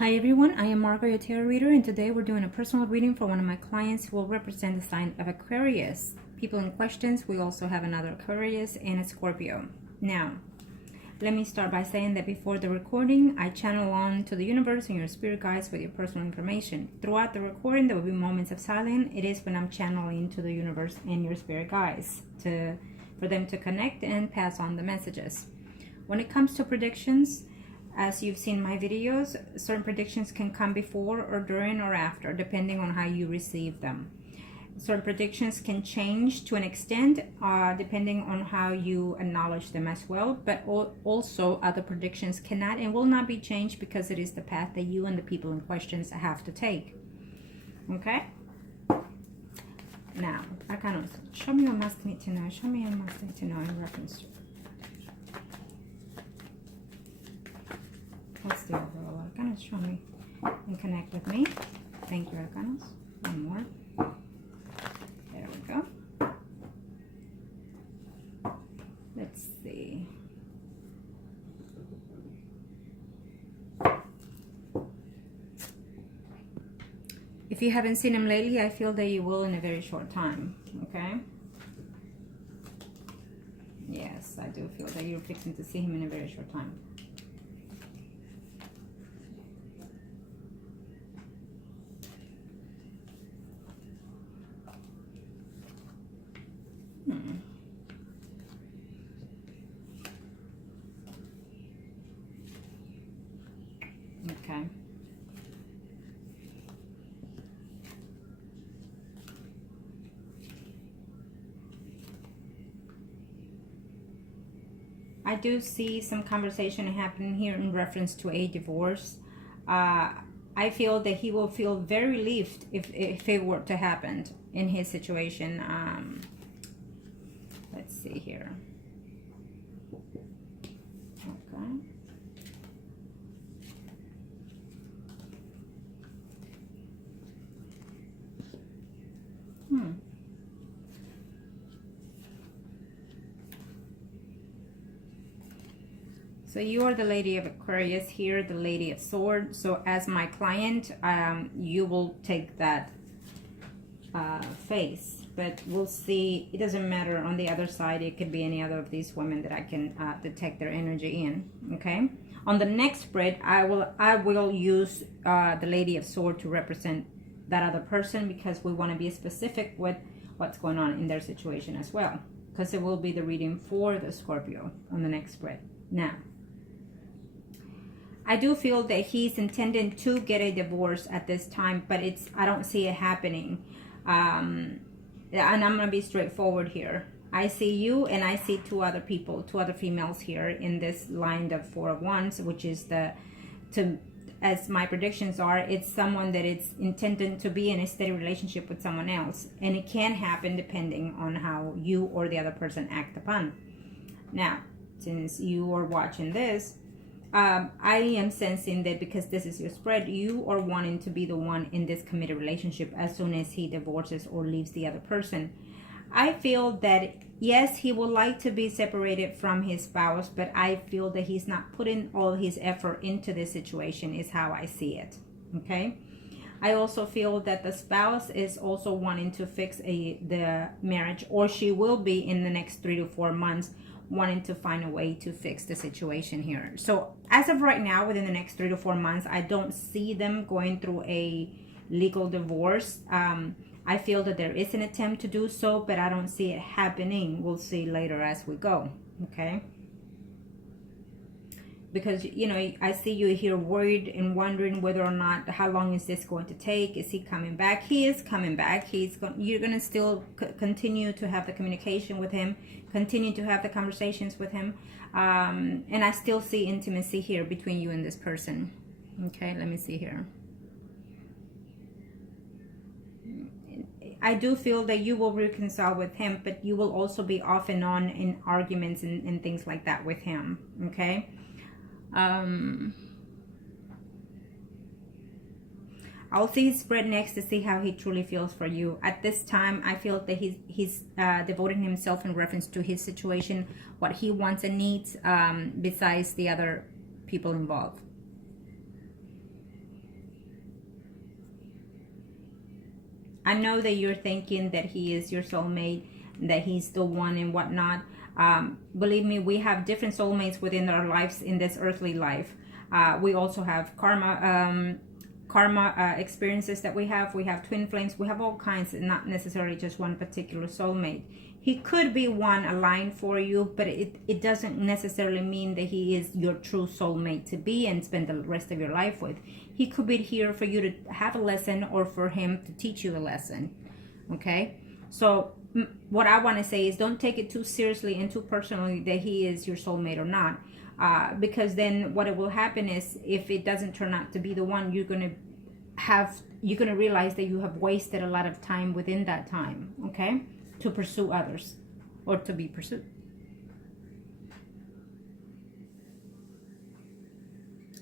Hi everyone, I am Margourtarotreader, and today we're doing a personal reading for one of my clients who will represent the sign of Aquarius. People in questions, we also have another Aquarius and a Scorpio. Now, let me start by saying that before the recording, I channel on to the universe and your spirit guides with your personal information. Throughout the recording, there will be moments of silence. It is when I'm channeling to the universe and your spirit guides for them to connect and pass on the messages. When it comes to predictions, as you've seen my videos, certain predictions can come before or during or after, depending on how you receive them. Certain predictions can change to an extent, depending on how you acknowledge them as well. But also other predictions cannot and will not be changed because it is the path that you and the people in questions have to take. Okay? Now, Arcanos, show me what must need to know. Show me what must need to know in reference to. What's the overall Arcanos? Show me and connect with me. Thank you, Arcanos. One more. There we go. Let's see. If you haven't seen him lately, I feel that you will in a very short time. Okay? Yes, I do feel that you're fixing to see him in a very short time. Okay. I do see some conversation happening here in reference to a divorce. I feel that he will feel very relieved if it were to happen in his situation. Let's see here. Okay. So you are the Lady of Aquarius here, the Lady of Swords. So as my client, you will take that face. But we'll see. It doesn't matter on the other side. It could be any other of these women that I can detect their energy in. Okay. On the next spread, I will use the Lady of Swords to represent that other person, because we want to be specific with what's going on in their situation as well. Because it will be the reading for the Scorpio on the next spread. Now, I do feel that he's intending to get a divorce at this time, but I don't see it happening. And I'm going to be straightforward here. I see you and I see two other people, two other females here in this line of Four of Wands, which is as my predictions are, it's someone that it's intended to be in a steady relationship with someone else. And it can happen depending on how you or the other person act upon. Now, since you are watching this, I am sensing that because this is your spread, you are wanting to be the one in this committed relationship as soon as he divorces or leaves the other person. I feel that, yes, he would like to be separated from his spouse, but I feel that he's not putting all his effort into this situation, is how I see it. Okay? I also feel that the spouse is also wanting to fix the marriage, or she will be in the next 3 to 4 months wanting to find a way to fix the situation here. So as of right now, within the next 3 to 4 months, I don't see them going through a legal divorce. I feel that there is an attempt to do so, but I don't see it happening. We'll see later as we go. Okay? Because, you know, I see you here worried and wondering whether or not, how long is this going to take? Is he coming back? He is coming back. You're going to still continue to have the communication with him, continue to have the conversations with him. And I still see intimacy here between you and this person. Okay, let me see here. I do feel that you will reconcile with him, but you will also be off and on in arguments and things like that with him. Okay? I'll see his spread next to see how he truly feels for you. At this time, I feel that he's devoting himself in reference to his situation, what he wants and needs, besides the other people involved. I know that you're thinking that he is your soulmate, that he's the one and whatnot. Believe me, we have different soulmates within our lives in this earthly life. We also have karma experiences that we have. We have twin flames. We have all kinds, not necessarily just one particular soulmate. He could be one aligned for you, but it doesn't necessarily mean that he is your true soulmate to be and spend the rest of your life with. He could be here for you to have a lesson or for him to teach you a lesson. Okay? So what I want to say is, don't take it too seriously and too personally that he is your soulmate or not. Because then what it will happen is, if it doesn't turn out to be the one, you're going to realize that you have wasted a lot of time within that time, okay, to pursue others or to be pursued.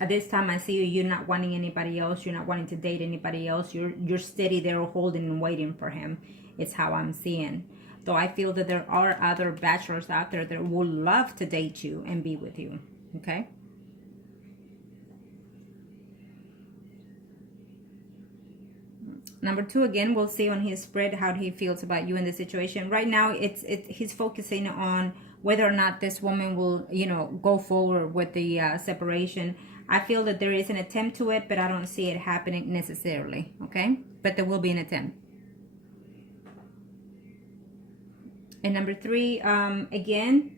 At this time, I see you're not wanting anybody else. You're not wanting to date anybody else. You're steady there holding and waiting for him. It's how I'm seeing. Though I feel that there are other bachelors out there that would love to date you and be with you. Okay? Number 2, again, we'll see on his spread how he feels about you in the situation. Right now, he's focusing on whether or not this woman will, go forward with the separation. I feel that there is an attempt to it, but I don't see it happening necessarily. Okay? But there will be an attempt. And number 3, again,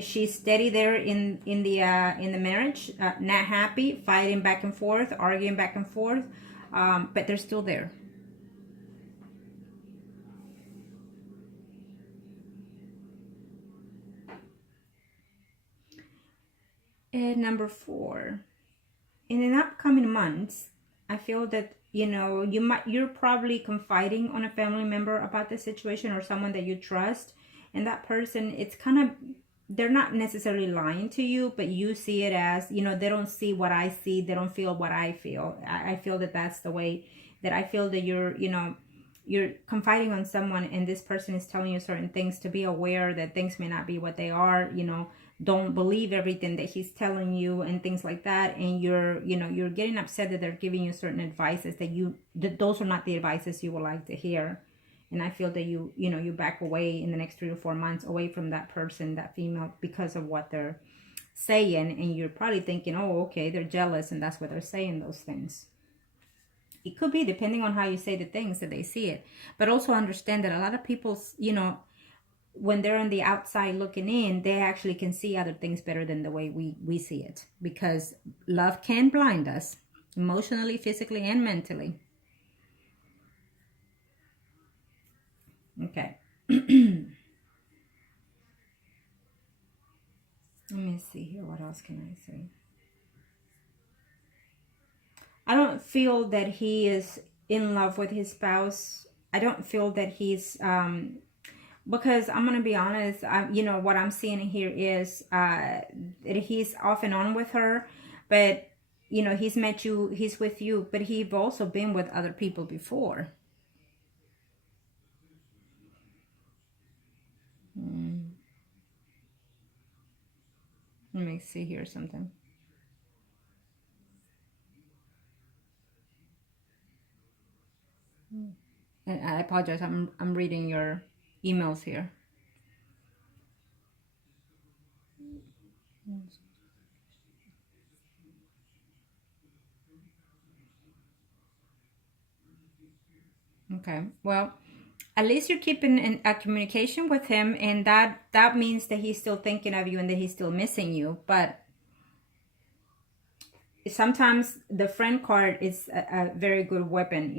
she's steady there in the marriage, not happy, fighting back and forth, arguing back and forth, but they're still there. And number 4, in the upcoming months, I feel that you're probably confiding on a family member about the situation, or someone that you trust, and that person, it's kind of, they're not necessarily lying to you, but you see it as, they don't see what I see, they don't feel what I feel. I feel that that's the way that I feel that you're confiding on someone, and this person is telling you certain things to be aware that things may not be what they are. Don't believe everything that he's telling you and things like that. And you're getting upset that they're giving you certain advices that those are not the advices you would like to hear. And I feel that you back away in the next 3 to 4 months away from that person, that female, because of what they're saying. And you're probably thinking, oh, okay, they're jealous, and that's why they're saying those things. It could be, depending on how you say the things, that they see it. But also understand that a lot of people, when they're on the outside looking in, they actually can see other things better than the way we see it. Because love can blind us emotionally, physically, and mentally. Okay. Let me see here. What else can I say? I don't feel that he is in love with his spouse. I don't feel that he's... because I'm going to be honest, what I'm seeing here is that he's off and on with her. But, he's met you, he's with you, but he's also been with other people before. Let me see here something. And I apologize, I'm reading your emails here. Okay, well, at least you're keeping a communication with him, and that means that he's still thinking of you and that he's still missing you. But sometimes the friend card is a very good weapon,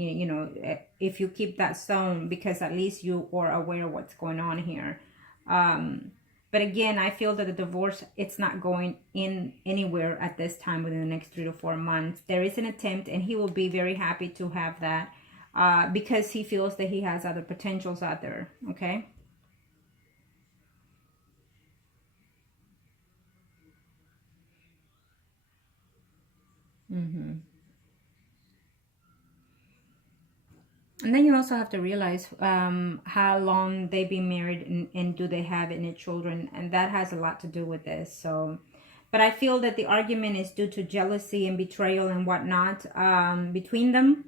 if you keep that zone, because at least you are aware of what's going on here. But again, I feel that the divorce, it's not going in anywhere at this time within the next 3 to 4 months. There is an attempt, and he will be very happy to have that. Because he feels that he has other potentials out there, okay? And then you also have to realize how long they've been married, and do they have any children, and that has a lot to do with this. So, but I feel that the argument is due to jealousy and betrayal and whatnot between them.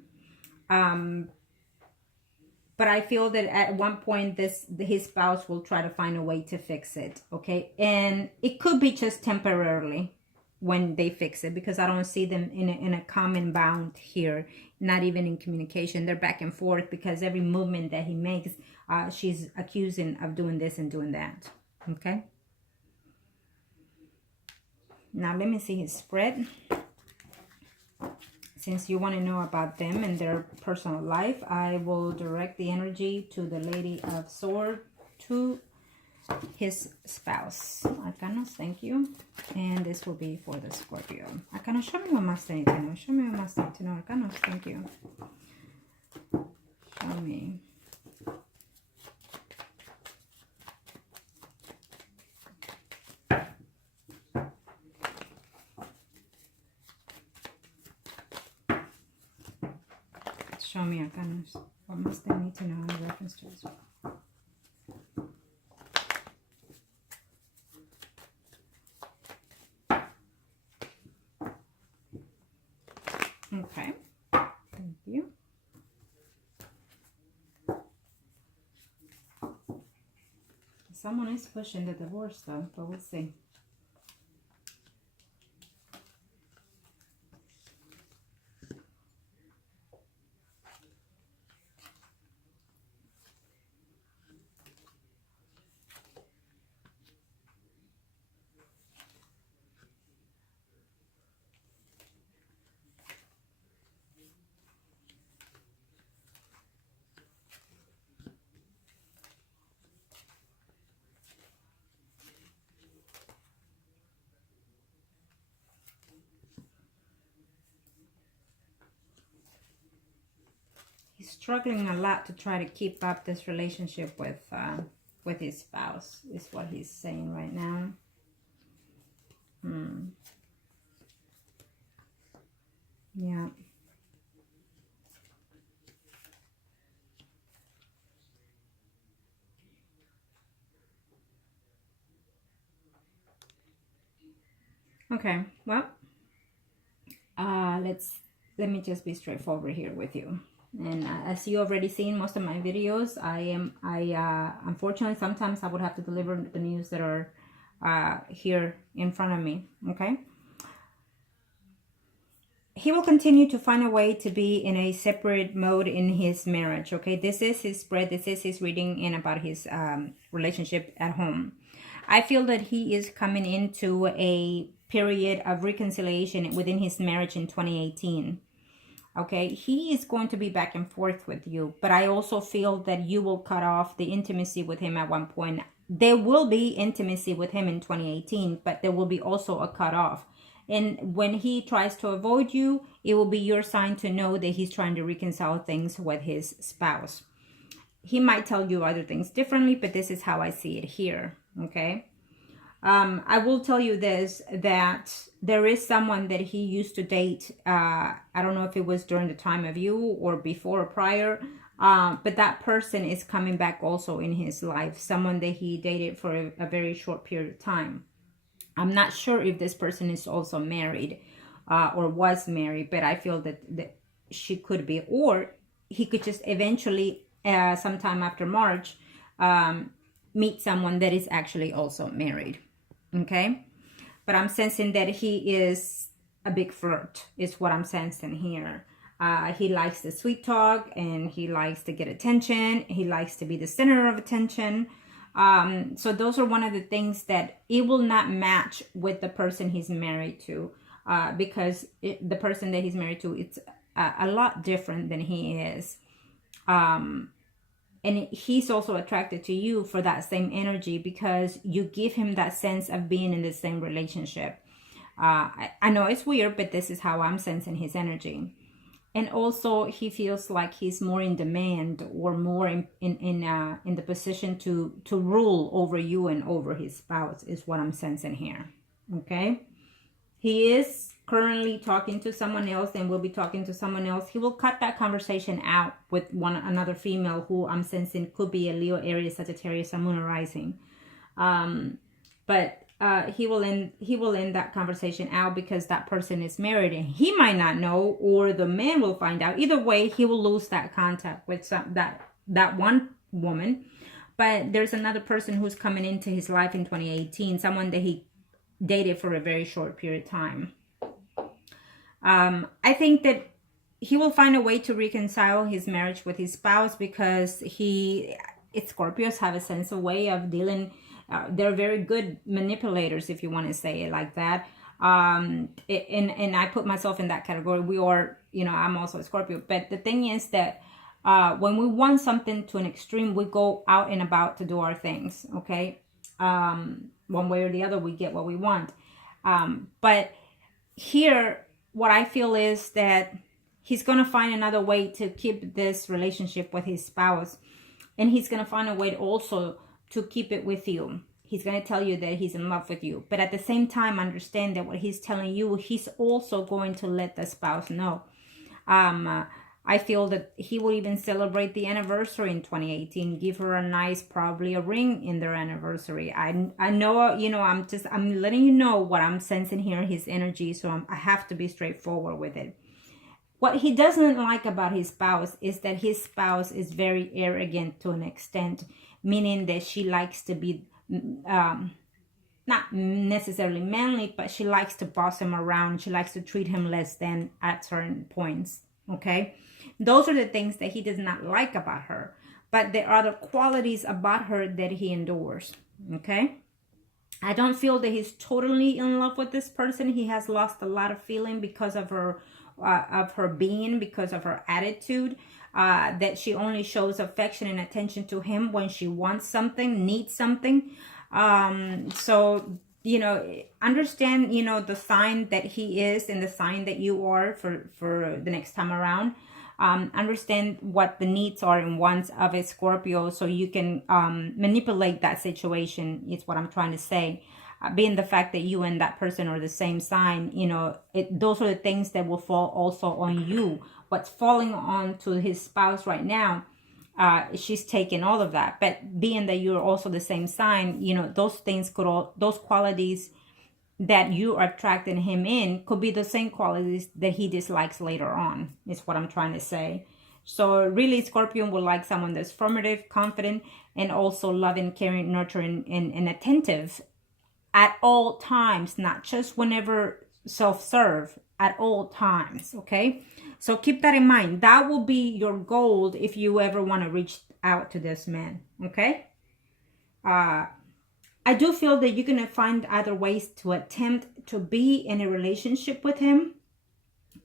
but I feel that at one point his spouse will try to find a way to fix it, okay? And it could be just temporarily when they fix it, because I don't see them in a common bound here, not even in communication. They're back and forth because every movement that he makes, she's accusing of doing this and doing that, okay? Now let me see his spread. Since you want to know about them and their personal life, I will direct the energy to the Lady of Swords, to his spouse. Arcanos, thank you. And this will be for the Scorpio. Arcanos, show me what más they need to know. Show me what más they need to know. Arcanos, thank you. Show me. Show me, Arcanos, what must they need to know in reference to this? Okay, thank you. Someone is pushing the divorce though, but we'll see. He's struggling a lot to try to keep up this relationship with his spouse, is what he's saying right now. Yeah. Okay, well, let me just be straightforward here with you. And as you already seen most of my videos, unfortunately sometimes I would have to deliver the news that are here in front of me. Okay, he will continue to find a way to be in a separate mode in his marriage. Okay, this is his spread, this is his reading in about his relationship at home. I feel that he is coming into a period of reconciliation within his marriage in 2018. Okay, he is going to be back and forth with you, but I also feel that you will cut off the intimacy with him at one point. There will be intimacy with him in 2018, but there will be also a cutoff. And when he tries to avoid you, it will be your sign to know that he's trying to reconcile things with his spouse. He might tell you other things differently, but this is how I see it here. Okay. I will tell you this, that there is someone that he used to date. I don't know if it was during the time of you or before or prior, but that person is coming back also in his life. Someone that he dated for a very short period of time. I'm not sure if this person is also married or was married, but I feel that she could be, or he could just eventually, sometime after March, meet someone that is actually also married. Okay, but I'm sensing that he is a big flirt, is what I'm sensing here. He likes the sweet talk, and he likes to get attention. He likes to be the center of attention. So those are one of the things that it will not match with the person he's married to, because the person that he's married to, it's a lot different than he is. And he's also attracted to you for that same energy, because you give him that sense of being in the same relationship. I know it's weird, but this is how I'm sensing his energy. And also he feels like he's more in demand, or more in the position to rule over you and over his spouse, is what I'm sensing here. Okay. He is currently talking to someone else and will be talking to someone else. He will cut that conversation out with another female who I'm sensing could be a Leo, Aries, Sagittarius, or Moon rising. But he will end that conversation out, because that person is married and he might not know, or the man will find out. Either way, he will lose that contact with that that one woman, but there's another person who's coming into his life in 2018, someone that he dated for a very short period of time. I think that he will find a way to reconcile his marriage with his spouse, because Scorpios have a sense of way of dealing. They're very good manipulators, if you want to say it like that. And I put myself in that category. We are, I'm also a Scorpio. But the thing is that when we want something to an extreme, we go out and about to do our things, okay? One way or the other, we get what we want. But here, what I feel is that he's going to find another way to keep this relationship with his spouse. And he's going to find a way also to keep it with you. He's going to tell you that he's in love with you. But at the same time, understand that what he's telling you, he's also going to let the spouse know. I feel that he will even celebrate the anniversary in 2018. Give her a nice, probably a ring in their anniversary. I know, I'm letting you know what I'm sensing here, his energy. So I have to be straightforward with it. What he doesn't like about his spouse is that his spouse is very arrogant to an extent, meaning that she likes to be, not necessarily manly, but she likes to boss him around. She likes to treat him less than at certain points, okay? Those are the things that he does not like about her. But there are the qualities about her that he endures, okay? I don't feel that he's totally in love with this person. He has lost a lot of feeling because of her being, because of her attitude, that she only shows affection and attention to him when she wants something, needs something. So, understand, the sign that he is and the sign that you are for the next time around. Understand what the needs are and wants of a Scorpio, so you can manipulate that situation, is what I'm trying to say. Being the fact that you and that person are the same sign, those are the things that will fall also on you. What's falling on to his spouse right now, she's taking all of that. But being that you're also the same sign, those things those qualities that you are attracting him in could be the same qualities that he dislikes later on, is what I'm trying to say. So really, Scorpion would like someone that's affirmative, confident, and also loving, caring, nurturing, and attentive at all times, not just whenever self-serve, at all times, okay? So keep that in mind. That will be your goal if you ever want to reach out to this man, okay? I do feel that you're going to find other ways to attempt to be in a relationship with him.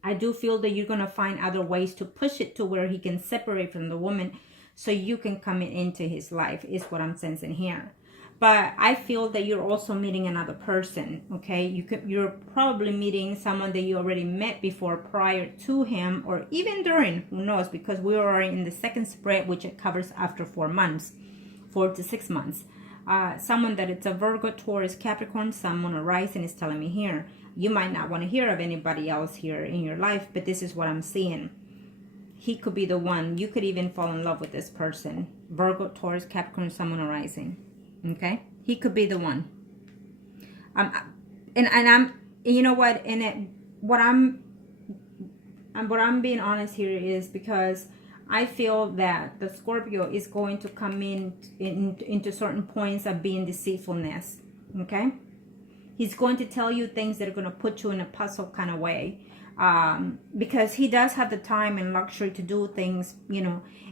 I do feel that you're going to find other ways to push it to where he can separate from the woman so you can come into his life, is what I'm sensing here. But I feel that you're also meeting another person, okay? You're probably meeting someone that you already met before prior to him, or even during, who knows, because we are in the second spread, which it covers after 4 months, 4 to 6 months. Someone that it's a Virgo, Taurus, Capricorn, Sun, Moon, or Rising is telling me here. You might not want to hear of anybody else here in your life, but this is what I'm seeing. He could be the one. You could even fall in love with this person. Virgo, Taurus, Capricorn, Sun, Moon, or Rising. Okay, he could be the one. And I'm, you know what? And what I'm being honest here is because I feel that the Scorpio is going to come into certain points of being deceitfulness. Okay, he's going to tell you things that are going to put you in a puzzle kind of way, because he does have the time and luxury to do things,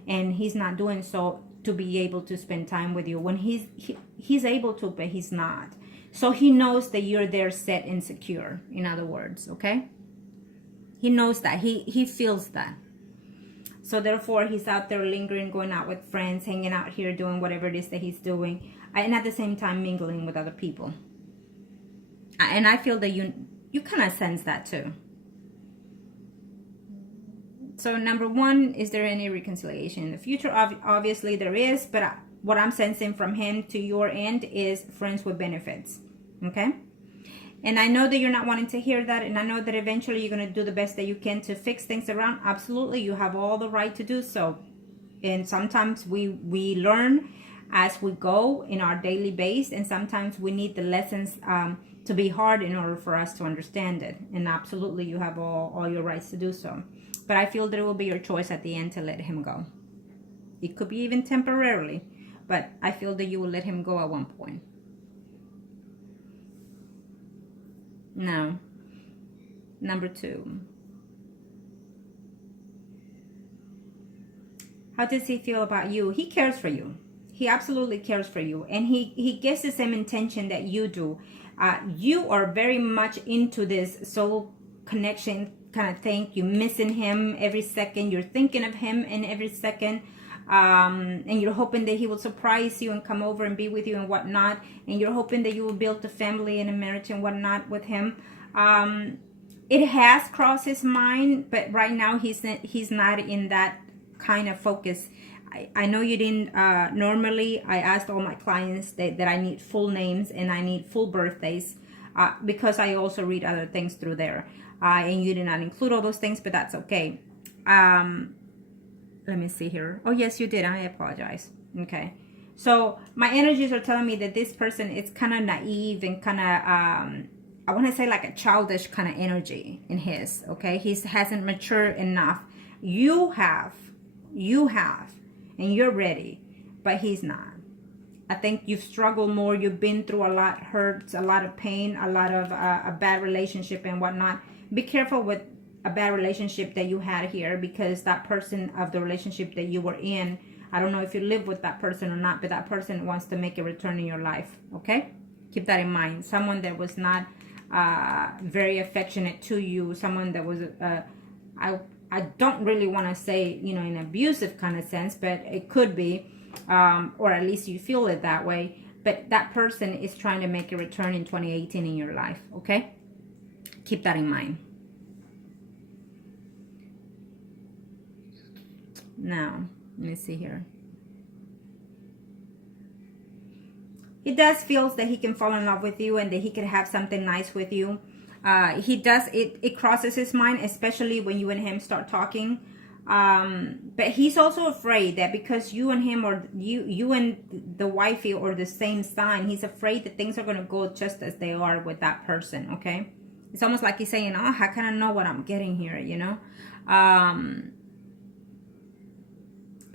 and he's not doing so to be able to spend time with you when he's able to, but he's not. So he knows that you're there set and secure, in other words, okay? He knows that. He feels that. So therefore, he's out there lingering, going out with friends, hanging out here, doing whatever it is that he's doing, and at the same time mingling with other people. And I feel that you kind of sense that too. So number one, is there any reconciliation in the future? Obviously there is, but what I'm sensing from him to your end is friends with benefits, okay? And I know that you're not wanting to hear that, and I know that eventually you're going to do the best that you can to fix things around. Absolutely, you have all the right to do so. And sometimes we learn as we go in our daily base, and sometimes we need the lessons to be hard in order for us to understand it. And absolutely, you have all your rights to do so. But I feel that it will be your choice at the end to let him go. It could be even temporarily, but I feel that you will let him go at one point. Now, number 2. How does he feel about you? He cares for you. He absolutely cares for you. And he gets the same intention that you do. You are very much into this soul connection kind of thing. You're missing him every second. You're thinking of him in every second. And you're hoping that he will surprise you and come over and be with you and whatnot. And you're hoping that you will build a family and a marriage and whatnot with him. It has crossed his mind, but right now he's not in that kind of focus. I know you didn't, normally I asked all my clients that I need full names and I need full birthdays, because I also read other things through there, and you did not include all those things, but that's okay. Let me see here. Oh yes, you did. I apologize. Okay, so my energies are telling me that this person is kind of naive and kind of I want to say like a childish kind of energy in his. Okay, he hasn't matured enough. You have, and you're ready, but he's not. I think you've struggled more. You've been through a lot, hurts, a lot of pain, a lot of a bad relationship and whatnot. Be careful with a bad relationship that you had here, because that person of the relationship that you were in, I don't know if you live with that person or not, but that person wants to make a return in your life. Okay, keep that in mind. Someone that was not very affectionate to you, someone that was I don't really want to say, you know, in an abusive kind of sense, but it could be, or at least you feel it that way. But that person is trying to make a return in 2018 in your life, okay? Keep that in mind. Now, let me see here. He does feel that he can fall in love with you and that he could have something nice with you. He does, it crosses his mind, especially when you and him start talking. But he's also afraid that because you and him, or you and the wifey are the same sign, he's afraid that things are going to go just as they are with that person, okay? It's almost like he's saying, oh, how can I know what I'm getting here, you know?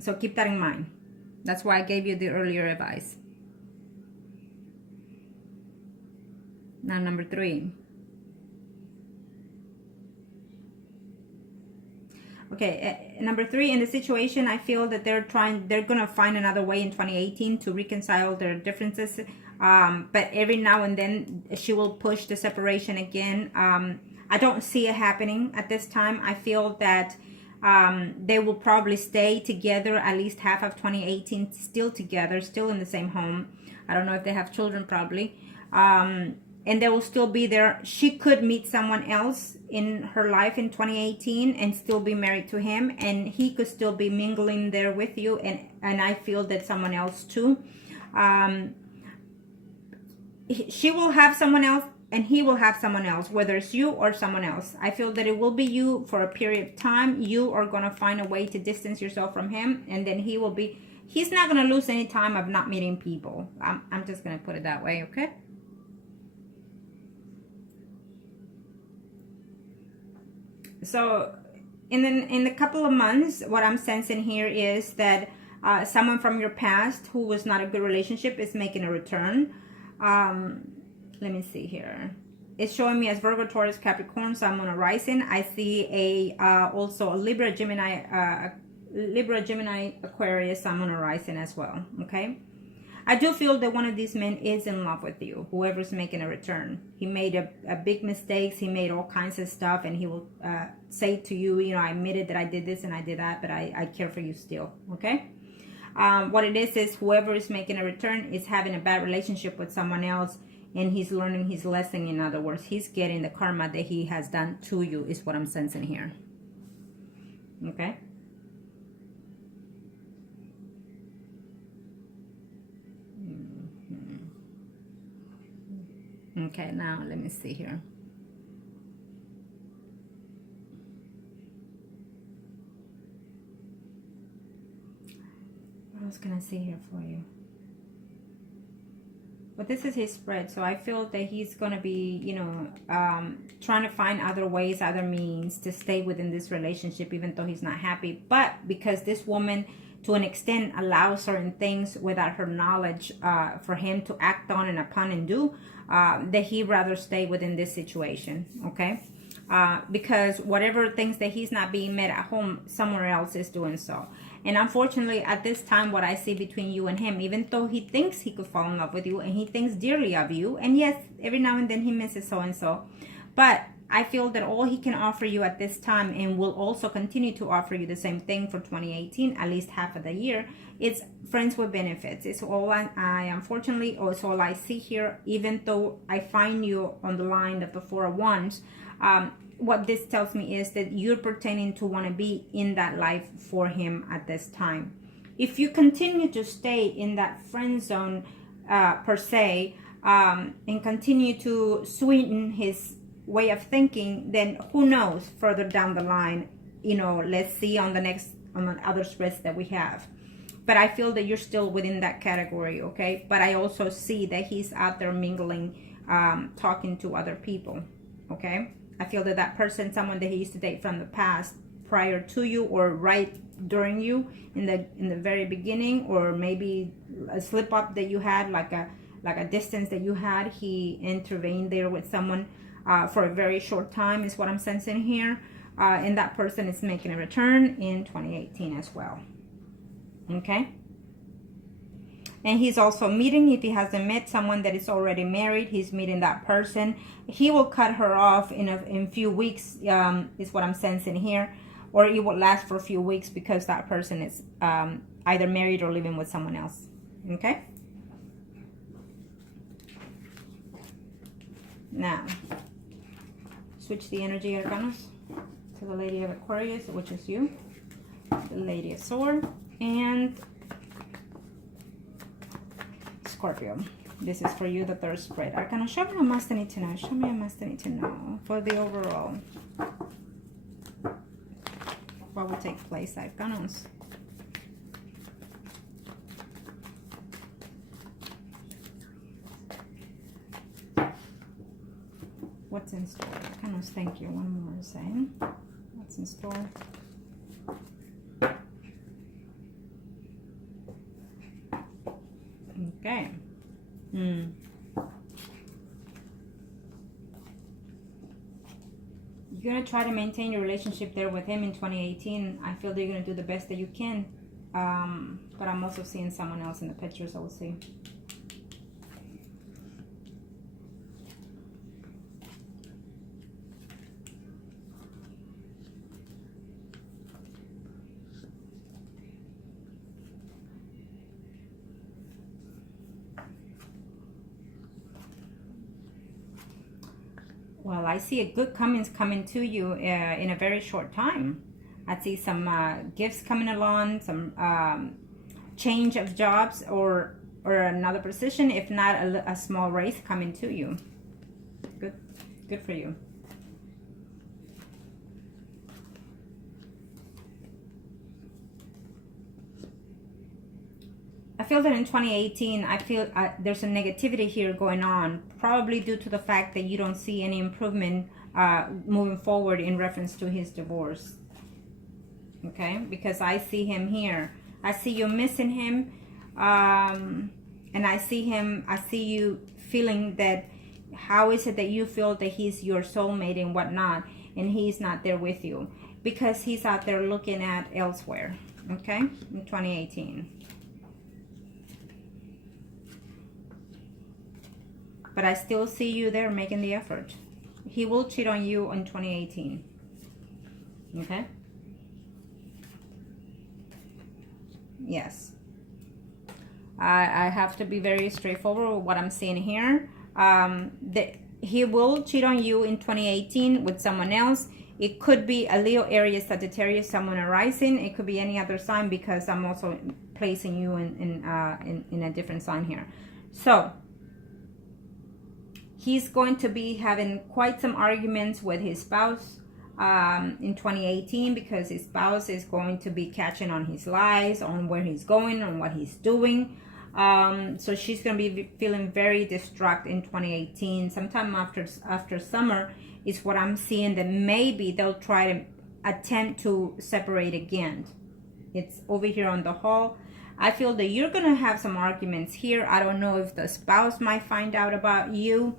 So keep that in mind. That's why I gave you the earlier advice. Now, number 3. Okay, number 3, in the situation, I feel that they're going to find another way in 2018 to reconcile their differences. But every now and then she will push the separation again. I don't see it happening at this time. I feel that they will probably stay together at least half of 2018, still together, still in the same home. I don't know if they have children, probably. And they will still be there. She could meet someone else in her life in 2018 and still be married to him, and he could still be mingling there with you, and I feel that someone else too. She will have someone else and he will have someone else, whether it's you or someone else. I feel that it will be you for a period of time. You are going to find a way to distance yourself from him, and then he's not going to lose any time of not meeting people. I'm just going to put it that way, okay? So in the couple of months, what I'm sensing here is that someone from your past who was not a good relationship is making a return. Let me see here. It's showing me as Virgo, Taurus, Capricorn, Sun, Moon, Rising. I see also a Libra, Gemini, Aquarius, Sun, Moon, Rising as well. Okay. I do feel that one of these men is in love with you, whoever's making a return. He made a big mistakes. He made all kinds of stuff, and he will say to you, you know, I admitted that I did this and I did that, but I care for you still, okay? What it is whoever is making a return is having a bad relationship with someone else, and he's learning his lesson. In other words, he's getting the karma that he has done to you, is what I'm sensing here, okay? Okay, now let me see here. What else can I see here for you? But this is his spread, so I feel that he's going to be, you know, trying to find other ways, other means to stay within this relationship, even though he's not happy. But because this woman to an extent allow certain things without her knowledge for him to act on and upon and do, that he rather stay within this situation, okay? Because whatever things that he's not being met at home, somewhere else is doing so. And unfortunately, at this time, what I see between you and him, even though he thinks he could fall in love with you and he thinks dearly of you, and yes, every now and then he misses so-and-so, but I feel that all he can offer you at this time, and will also continue to offer you the same thing for 2018, at least half of the year, it's friends with benefits. It's all I unfortunately, it's all I see here, even though I find you on the line of the Four of Wands. What this tells me is that you're pretending to want to be in that life for him at this time. If you continue to stay in that friend zone per se, and continue to sweeten his way of thinking, then who knows further down the line, you know, let's see on the other spreads that we have. But I feel that you're still within that category, okay? But I also see that he's out there mingling, talking to other people, okay? I feel that that person, someone that he used to date from the past, prior to you or right during you in the very beginning, or maybe a slip up that you had, like a distance that you had, he intervened there with someone for a very short time is what I'm sensing here, and that person is making a return in 2018 as well, okay? And he's also meeting, if he hasn't met someone that is already married, he's meeting that person. He will cut her off in a few weeks, is what I'm sensing here. Or it will last for a few weeks because that person is either married or living with someone else. Okay? Now, switch the energy arcanas to the Lady of Aquarius, which is you. The Lady of Swords. And Scorpio. This is for you, the third spread. Arcana, show me a must I need to know. Show me a must I need to know for the overall. What will take place, Arcanos? What's in store? Arcanos, thank you. One more saying. What's in store? Okay. You're going to try to maintain your relationship there with him in 2018. I feel that you're going to do the best that you can. But I'm also seeing someone else in the pictures. I will see. Well, I see a good coming to you in a very short time. I see some gifts coming along, some change of jobs or another position, if not a small raise coming to you. Good for you. I feel that in 2018, I feel there's a negativity here going on, probably due to the fact that you don't see any improvement moving forward in reference to his divorce. Okay, because I see him here. I see you missing him, and I see you feeling that, how is it that you feel that he's your soulmate and whatnot, and he's not there with you? Because he's out there looking at elsewhere, okay, in 2018. But I still see you there making the effort. He will cheat on you in 2018. Okay? Yes. I have to be very straightforward with what I'm seeing here. He will cheat on you in 2018 with someone else. It could be a Leo, Aries, Sagittarius, someone arising. It could be any other sign, because I'm also placing you in a different sign here. So, he's going to be having quite some arguments with his spouse in 2018, because his spouse is going to be catching on his lies, on where he's going, on what he's doing. So she's going to be feeling very distraught in 2018. Sometime after summer is what I'm seeing, that maybe they'll try to attempt to separate again. It's over here on the hall. I feel that you're going to have some arguments here. I don't know if the spouse might find out about you,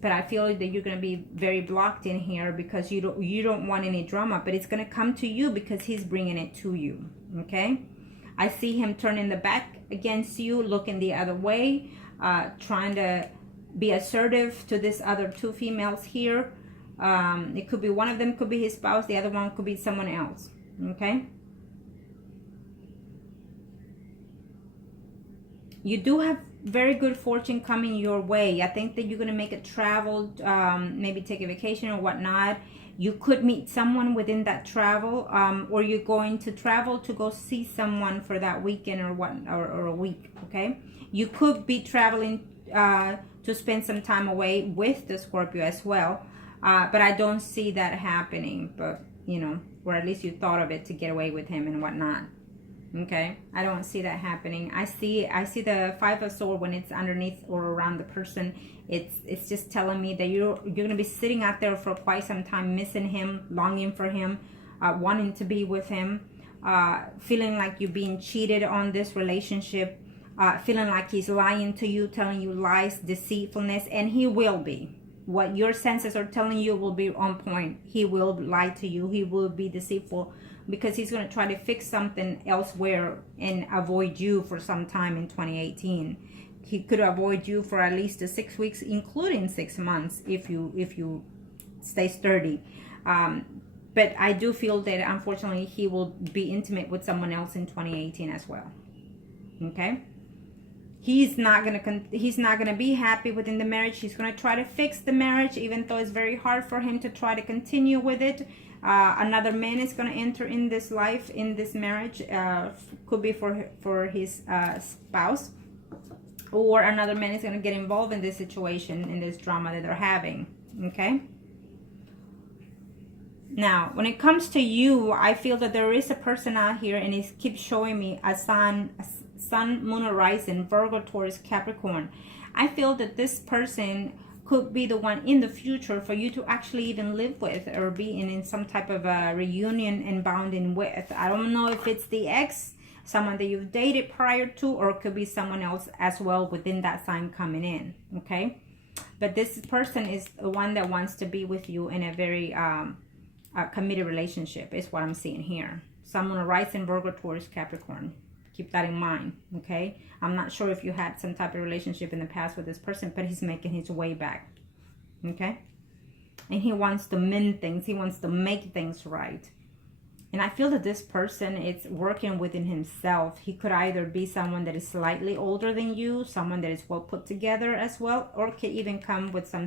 but I feel that you're going to be very blocked in here because you don't want any drama, but it's going to come to you because he's bringing it to you, okay? I see him turning the back against you, looking the other way, trying to be assertive to this other two females here. It could be one of them could be his spouse, the other one could be someone else, okay? You do have very good fortune coming your way. I think that you're going to make a travel, maybe take a vacation or whatnot. You could meet someone within that travel, or you're going to travel to go see someone for that weekend or a week, okay? You could be traveling to spend some time away with the Scorpio as well, but I don't see that happening, but, you know, or at least you thought of it to get away with him and whatnot. Okay, I don't see that happening. I see the Five of Swords when it's underneath or around the person. It's just telling me that you're gonna be sitting out there for quite some time, missing him, longing for him, wanting to be with him, feeling like you're being cheated on this relationship, feeling like he's lying to you, telling you lies, deceitfulness, and he will be. What your senses are telling you will be on point. He will lie to you. He will be deceitful, because he's going to try to fix something elsewhere and avoid you for some time in 2018. He could avoid you for at least 6 weeks, including 6 months, if you stay sturdy. But I do feel that unfortunately he will be intimate with someone else in 2018 as well. Okay, he's not gonna be happy within the marriage. He's gonna try to fix the marriage, even though it's very hard for him to try to continue with it. Another man is going to enter in this life, in this marriage, could be for his spouse, or another man is going to get involved in this situation, in this drama that they're having, okay? Now, when it comes to you, I feel that there is a person out here, and it keeps showing me a sun, moon, or rising, Virgo, Taurus, Capricorn. I feel that this person could be the one in the future for you to actually even live with, or be in some type of a reunion and bonding with. I don't know if it's the ex, someone that you've dated prior to, or it could be someone else as well within that sign coming in, okay? But this person is the one that wants to be with you in a very committed relationship, is what I'm seeing here. Someone rising, Virgo, Taurus, Capricorn. Keep that in mind, okay? I'm not sure if you had some type of relationship in the past with this person, but he's making his way back, okay? And he wants to mend things. He wants to make things right. And I feel that this person is working within himself. He could either be someone that is slightly older than you, someone that is well put together as well, or could even come with some